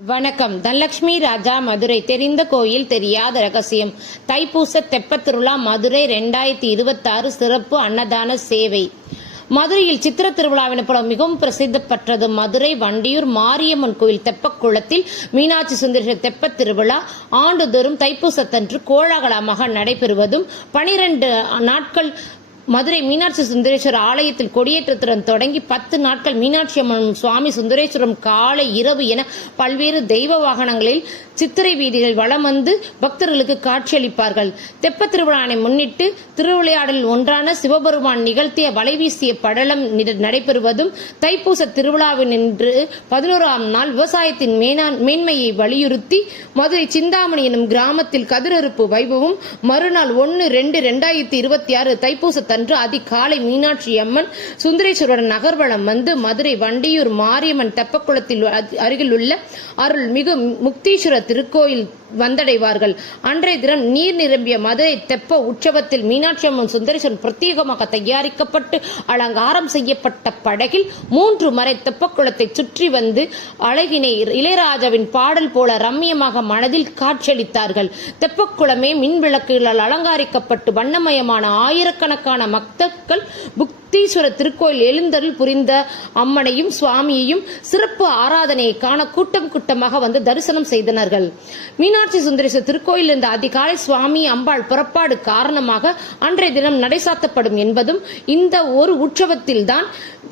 வணக்கம். தனலட்சுமி ராஜா, மதுரை. தெரிந்த கோயில், தெரியாத ரகசியம். தைப்பூச தெப்பத் திருவிழா மதுரை 2026 சிறப்பு அன்னதான சேவை. மதுரையில் சித்திர திருவிழாவினப்படம் மிகவும் பிரசித்தி பெற்றது. மதுரை வண்டியூர் மாரியம்மன் கோயில் தெப்பக்குளத்தில் மீனாட்சி சுந்தரேஸ்வரர் தெப்பத் திருவிழா ஆண்டுதோறும் தைப்பூசத்தன்று கோலாகலமாக நடைபெறுவதும் 12 நாட்கள் மதுரை மீனாட்சி சுந்தரேஸ்வரர் ஆலயத்தில் கொடியேற்றத்துடன் தொடங்கி 10 நாட்கள் மீனாட்சி அம்மன், சுவாமி சுந்தரேஸ்வரம், காலை இரவு என பல்வேறு தெய்வ வாகனங்களில் சித்திரை வீதிகள் வலம் வந்து பக்தர்களுக்கு காட்சியளிப்பார்கள். தெப்பத் திருவிழாவை முன்னிட்டு திருவிளையாடலில் ஒன்றான சிவபெருமான் நிகழ்த்திய வலைவீசிய படலம் நடைபெறுவதும், தைப்பூச திருவிழாவினின்று 11ஆம் நாள் விவசாயத்தின் மேன்மையை வலியுறுத்தி மதுரை சிந்தாமணி எனும் கிராமத்தில் கதிரறுப்பு வைபவம், மறுநாள் 1-2-2026 தைப்பூச அன்று அதிகாலை மீனாட்சி அம்மன் சுந்தரேஸ்வரர் நகர்வலம் வந்து மதுரை வண்டியூர் மாரியம்மன் தெப்பக்குளத்தில் அருகில் உள்ள அருள்மிகு முக்தீஸ்வரர் திருக்கோயில் வந்தடைவார்கள். அன்றைய தினம் நீர் நிரம்பிய மதுரை தெப்ப உற்சவத்தில் மீனாட்சி அம்மன் சுந்தரேஸ்வரன் பிரத்யேகமாக தயாரிக்கப்பட்டு அலங்காரம் செய்யப்பட்ட படகில் 3 முறை தெப்பக்குளத்தை சுற்றி வந்து அழகினை இளையராஜாவின் பாடல் போல ரம்மியமாக மனதில் காட்சியளித்தார்கள். தெப்பக்குளமே மின் விளக்குகளால் அலங்கரிக்கப்பட்டு வண்ணமயமான ஆயிரக்கணக்கான மக்கள் முக்தீஸ்வரர் திருக்கோயில் எழுந்தருள் புரிந்த அம்மனையும் சுவாமியையும் சிறப்பு ஆராதனையை காண கூட்டம் கூட்டமாக வந்து தரிசனம் செய்தனர்கள். மீனாட்சி சுந்தரேஸ்வரர் திருக்கோயில் இருந்த அதிகாலை சுவாமி அம்பாள் புறப்பாடு காரணமாக அன்றைய தினம் நடைசாத்தப்படும் என்பதும், இந்த ஒரு உற்சவத்தில் தான்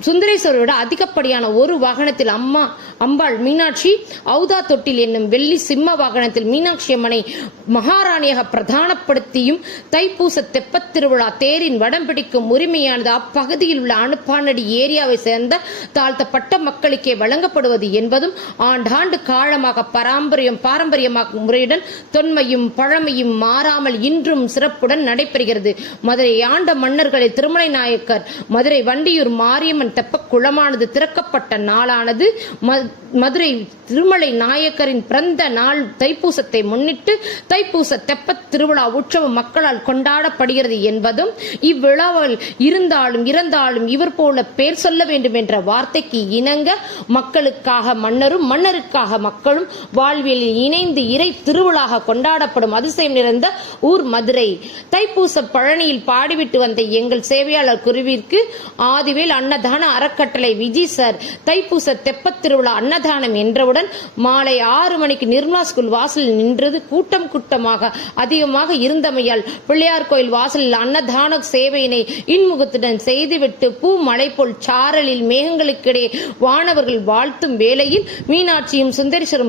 சுந்தரேஸ்வரோட அதிகப்படியான ஒரு வாகனத்தில் அம்பாள் மீனாட்சி, ஔதா தொட்டில் என்னும் வெள்ளி சிம்ம வாகனத்தில் மீனாட்சி அம்மனை மகாராணியாக பிரதானப்படுத்தியும், தைப்பூச தெப்பத் திருவிழா தேரின் வடம் பிடிக்கும் உரிமையானது அப்பகுதியில் உள்ள அனுப்பானடி ஏரியாவை சேர்ந்த தாழ்த்தப்பட்ட மக்களுக்கே வழங்கப்படுவது என்பதும், ஆண்டாண்டு காலமாக பாரம்பரியமாக முறையுடன் தொன்மையும் பழமையும் மாறாமல் இன்றும் சிறப்புடன் நடைபெறுகிறது. மதுரை ஆண்ட மன்னர்களை திருமலை நாயக்கர் மதுரை வண்டியூர் மாரியம்மன் தெப்ப குளமானது திறக்கப்பட்ட நாளானது மதுரை திருமலை நாயக்கரின் பிறந்த நாள் தைப்பூசத்தை முன்னிட்டு தைப்பூச தெப்பத் திருவிழா உற்சவம் மக்களால் கொண்டாடப்படுகிறது என்பதும், இவ்விழாவில் இருந்தாலும் இறந்தாலும் இவர் போல பேர் சொல்ல வேண்டும் என்ற வார்த்தைக்கு இணங்க மக்களுக்காக மன்னரும் மன்னருக்காக மக்களும் வாழ்வியலில் இணைந்து இறை திருவிழாக கொண்டாடப்படும் அதிசயம் நிறைந்த ஊர் மதுரை. தைப்பூச பழனியில் பாடிவிட்டு வந்த எங்கள் சேவையாளர் குருவிற்கு ஆதிவேல் அன்னதான அறக்கட்டளை விஜய் சார் தைப்பூச தெப்பத் திருவிழா அன்னதானம் என்றவுடன் மாலை 6 மணிக்கு நிர்மலா ஸ்கூல் வாசலில் நின்றது கூட்டமாக அதிகமாக இருந்தமையால் பிள்ளையார் கோயில் வாசலில் அன்னதான சேவையினை இன்முகத்துடன் செய்துவிட்டு பூ மலை போல் சாரலில் மேகங்களுக்கிடையே வானவர்கள் வாழ்த்தும் வேளையில் மீனாட்சியும் சுந்தரேஸ்வரம்